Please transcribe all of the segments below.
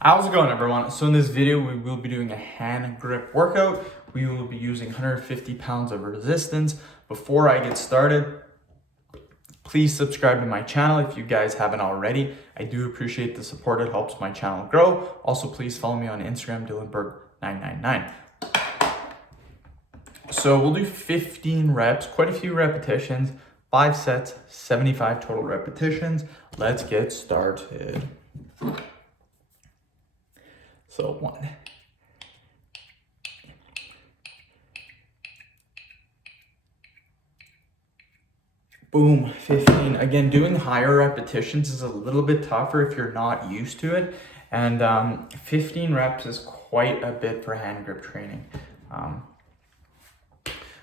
How's it going, everyone? So in this video, we will be doing a hand grip workout. We will be using 150 pounds of resistance. Before I get started, please subscribe to my channel if you guys haven't already. I do appreciate the support. It helps my channel grow. Also, please follow me on Instagram, Dylanberg999. So we'll do 15 reps, quite a few repetitions, 5 sets, 75 total repetitions. Let's get started. So 1. Boom, 15. Again, doing higher repetitions is a little bit tougher if you're not used to it. And 15 reps is quite a bit for hand grip training.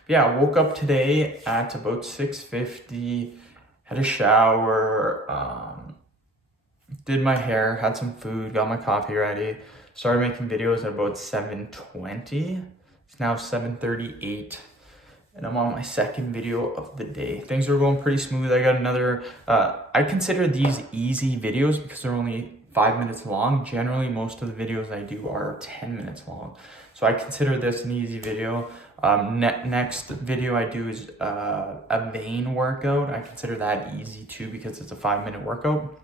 Yeah, I woke up today at about 6:50, had a shower, did my hair, had some food, got my coffee ready, started making videos at about 7:20. It's now 7:38 and I'm on my second video of the day. Things are going pretty smooth. I got another, I consider these easy videos because they're only 5 minutes long. Generally, most of the videos I do are 10 minutes long. So I consider this an easy video. Next video I do is a vein workout. I consider that easy too because it's a 5-minute workout.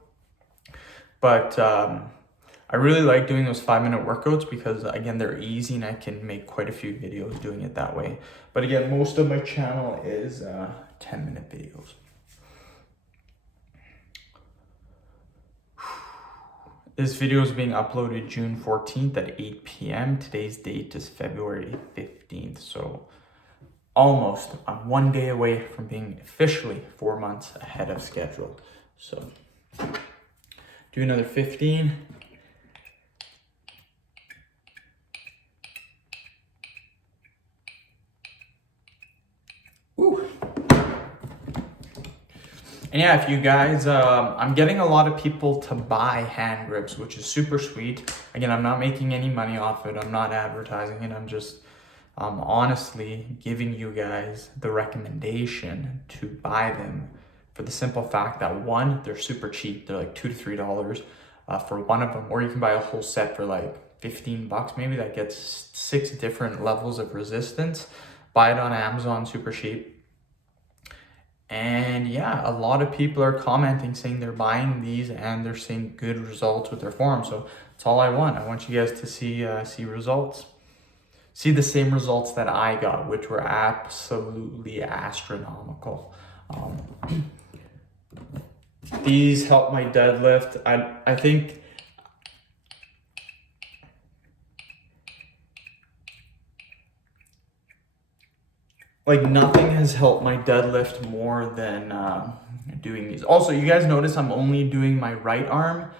But I really like doing those 5-minute workouts because, again, they're easy and I can make quite a few videos doing it that way. But again, most of my channel is 10-minute videos. This video is being uploaded June 14th at 8 p.m. Today's date is February 15th. So almost, I'm 1 day away from being officially 4 months ahead of schedule. So do another 15. Woo. And yeah, if you guys, I'm getting a lot of people to buy hand grips, which is super sweet. Again, I'm not making any money off it. I'm not advertising it. I'm just honestly giving you guys the recommendation to buy them for the simple fact that, one, they're super cheap. They're like $2 to $3 for one of them, or you can buy a whole set for like 15 bucks. Maybe that gets 6 different levels of resistance. Buy it on Amazon, super cheap. And yeah, a lot of people are commenting saying they're buying these and they're seeing good results with their forearms. So that's all I want. I want you guys to see results. See the same results that I got, which were absolutely astronomical. These help my deadlift. I think like nothing has helped my deadlift more than doing these. Also, you guys notice I'm only doing my right arm.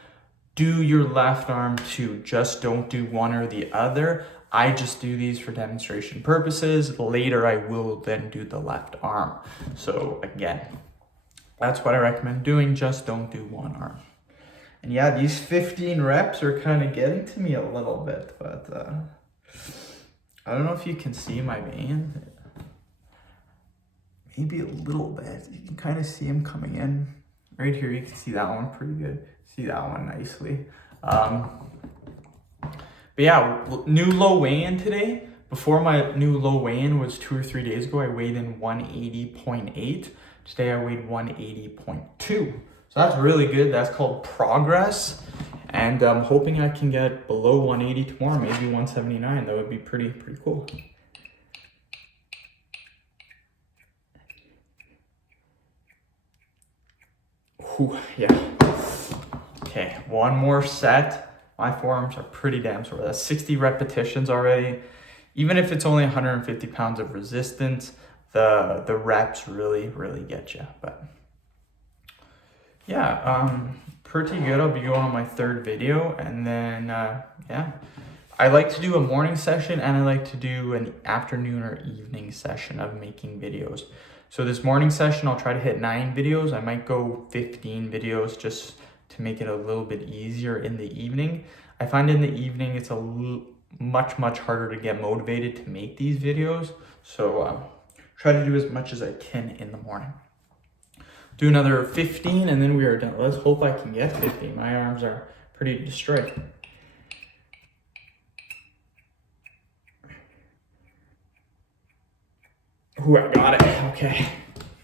Do your left arm too. Just don't do one or the other. I just do these for demonstration purposes. Later, I will then do the left arm. So again, that's what I recommend doing. Just don't do one arm. And yeah, these 15 reps are kind of getting to me a little bit, but I don't know if you can see my veins. Maybe a little bit. You can kind of see them coming in. Right here, you can see that one pretty good. See that one nicely. But yeah, new low weigh-in today. Before, my new low weigh-in was 2 or 3 days ago. I weighed in 180.8. Today I weighed 180.2. So that's really good. That's called progress. And I'm hoping I can get below 180 tomorrow, maybe 179. That would be pretty cool. Whew, yeah. Okay, one more set. My forearms are pretty damn sore. That's 60 repetitions already. Even if it's only 150 pounds of resistance, the reps really get you. But yeah, pretty good. I'll be going on my 3rd video, and then yeah. I like to do a morning session and I like to do an afternoon or evening session of making videos. So this morning session, I'll try to hit 9 videos. I might go 15 videos just to make it a little bit easier in the evening. I find in the evening, it's much harder to get motivated to make these videos. So try to do as much as I can in the morning. Do another 15 and then we are done. Let's hope I can get 50. My arms are pretty destroyed. Ooh, I got it. Okay.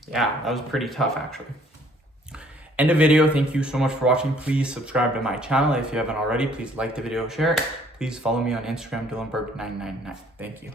Yeah, that was pretty tough actually. End of video. Thank you so much for watching. Please subscribe to my channel if you haven't already. Please like the video, share it. Please follow me on Instagram, Dylanberg999. Thank you.